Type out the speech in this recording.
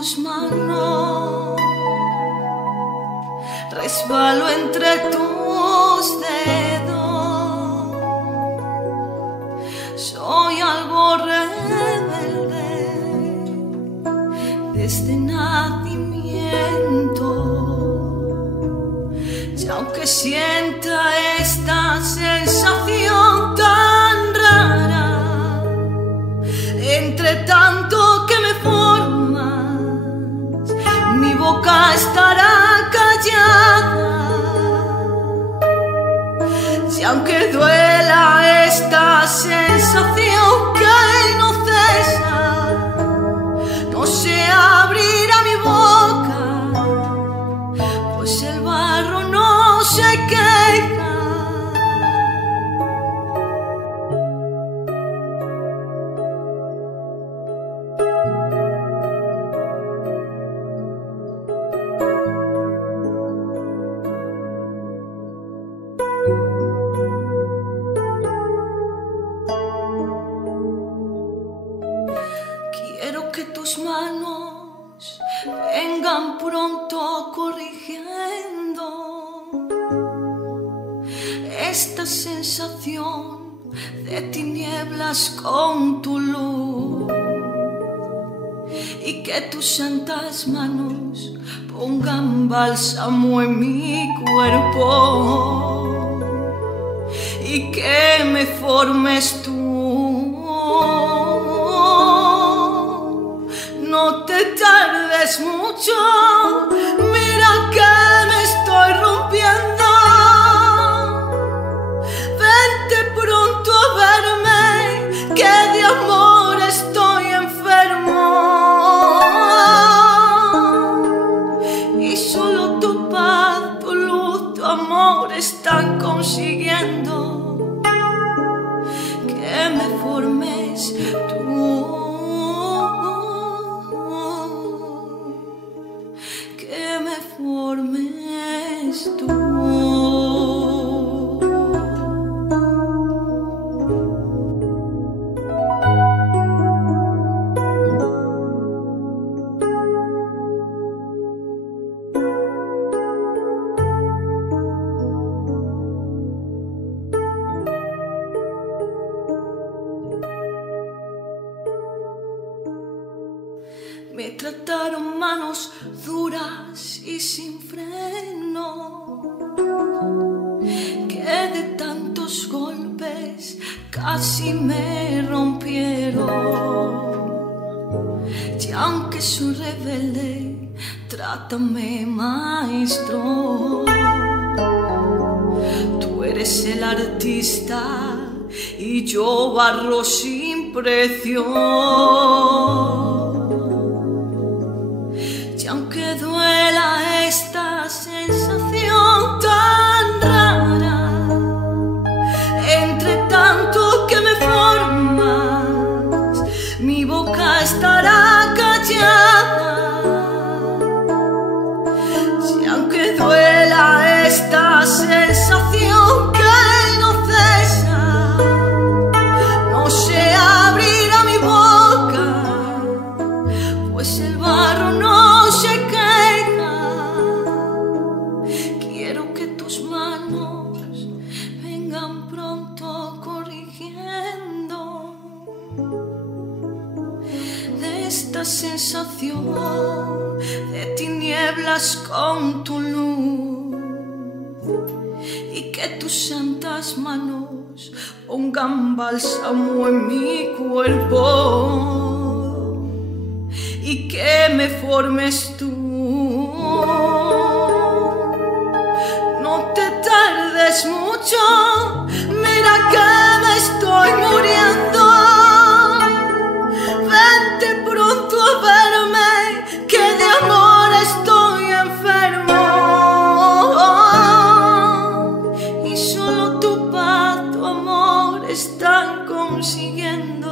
tus manos, resbalo entre tus dedos. Soy algo rebelde desde nacimiento, y aunque sienta esta sensación tan rara, entre tanto que me formas, mi boca estará callada. Y aunque duela esta sensación que no cesa, no se abrirá mi boca, pues el barro no se queja. Quiero que tus manos vengan pronto corrigiendo esta sensación de tinieblas con tu luz, y que tus santas manos pongan bálsamo en mi cuerpo, y que me formes tú. No te tardes mucho, mira que me estoy rompiendo. Vente pronto a verme, que de amor estoy enfermo. Y solo tu paz, tu luz, tu amor están consiguiendo que me formes tú. Formes tú. Me trataron manos duras y sin freno, que de tantos golpes casi me rompieron. Y aunque soy rebelde, trátame, maestro. Tú eres el artista y yo barro sin precio. Y aunque duela esta sensación tan rara, entre tanto que me formas, mi boca estará callada. Y aunque duela esta sensación que no cesa, no se abrirá mi boca, pues el barro no se queja. Quiero que tus manos vengan pronto corrigiendo de esta sensación de tinieblas con tu luz, y que tus santas manos pongan bálsamo en mi cuerpo, y que me formes tú. No te tardes mucho, mira que me estoy muriendo. Vente pronto a verme, que de amor estoy enfermo. Y solo tu paz, tu amor están consiguiendo